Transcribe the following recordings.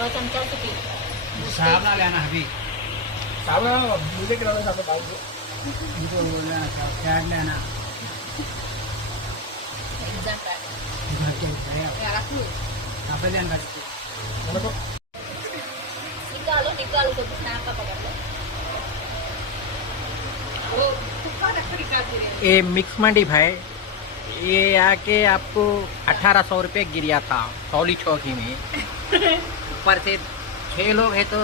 2 चमचा चुकी साहब ना लेना अभी सामने मुझे खिलाना चाहता भाई को इनको लेना चाट लेना एग्जाम का घर के है यार रखो आप ध्यान रख मेरे को निकालो तो स्नैप का पकड़ लो वो कुकर रख कर दे ये मिक्स मंडी है। ये आके आपको 1800 रुपये गिरा था सौली चौकी में। ऊपर से 6 लोग हैं तो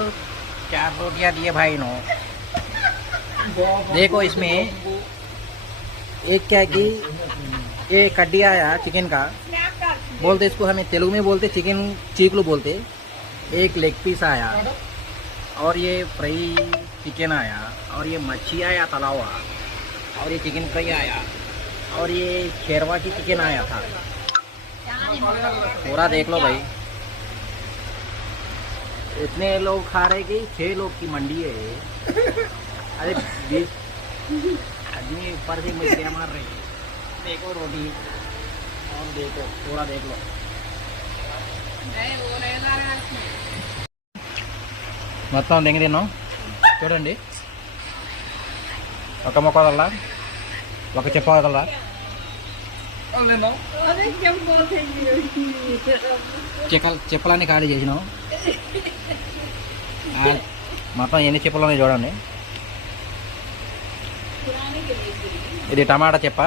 4 रोटियाँ दिए भाई नो। देखो इसमें एक क्या कि ये कड्डी आया चिकन का, बोलते इसको हमें तेलुगु में बोलते चिकन चीकलू बोलते। एक लेग पीस आया और ये फ्राई चिकन आया और ये मच्छी आया तला हुआ और ये चिकन फ्राई आया और ये शेरवा की चिकन आया था। पूरा देख लो भाई, इतने लोग खा रहे कि 6 लोग की मंडी है ये। अरे 20 आदमी ऊपर से मछलियाँ मार रहे हैं। देखो रोटी और देखो पूरा देख लो। మొత్తం దెంగి తిన్నాం చూడండి। ఒక మొక్క వదల్లా, ఒక చెప్ప వదల్లా। చెప్పలన్నీ ఖాళీ చేసినాం। మొత్తం ఎన్ని చెప్పులు ఉన్నాయి చూడండి। ఇది టమాటా చెప్ప,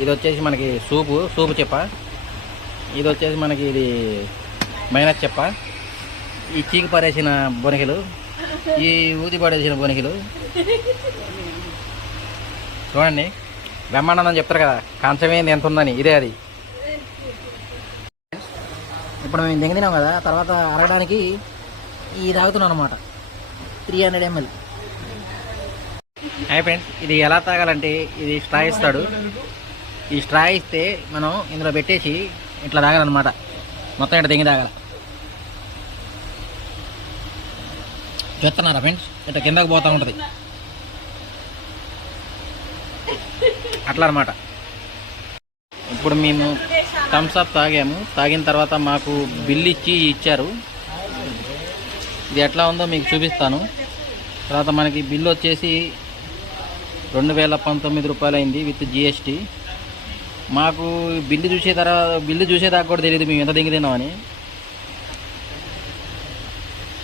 ఇది వచ్చేసి మనకి సూపు చెప్ప, ఇది వచ్చేసి మనకి ఇది మైనస్ చెప్ప, ఈ చీకి పడేసిన బొనికలు, ఈ ఊది పడేసిన బొనికలు చూడండి। బ్రహ్మాండం చెప్తారు కదా కంచమేంది ఎంత ఉందని, ఇదే అది। ఇప్పుడు మేము దింగినాం కదా, తర్వాత అరగడానికి ఇది తాగుతున్నాం అనమాట 300 ml। హై ఫ్రెండ్స్, ఇది ఎలా తాగాలంటే ఇది స్ట్రా ఇస్తాడు। ఈ స్ట్రా ఇస్తే మనం ఇందులో పెట్టేసి ఇట్లా తాగాలన్నమాట, మొత్తం ఇట్లా దింగి తాగాలి। చూస్తున్నారా ఫ్రెండ్స్, ఇట్లా కిందకు పోతూ ఉంటుంది అట్లా అనమాట। ఇప్పుడు మేము థమ్స్ అప్ తాగాము, తాగిన తర్వాత మాకు బిల్లు ఇచ్చారు। ఇది ఎట్లా ఉందో మీకు చూపిస్తాను। తర్వాత మనకి బిల్లు వచ్చేసి 2019 రూపాయలు అయింది విత్ జిఎస్టీ। మాకు బిల్లు చూసేదాకా కూడా తెలియదు మేము ఎంత దింగి తిన్నామని।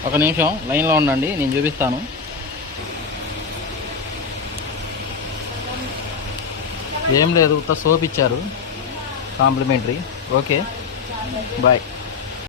ఒక నిమిషం లైన్లో ఉండండి, నేను చూపిస్తాను। ఏం లేదు, ఉత్త సోప్ ఇచ్చారు కాంప్లిమెంటరీ। Okay bye.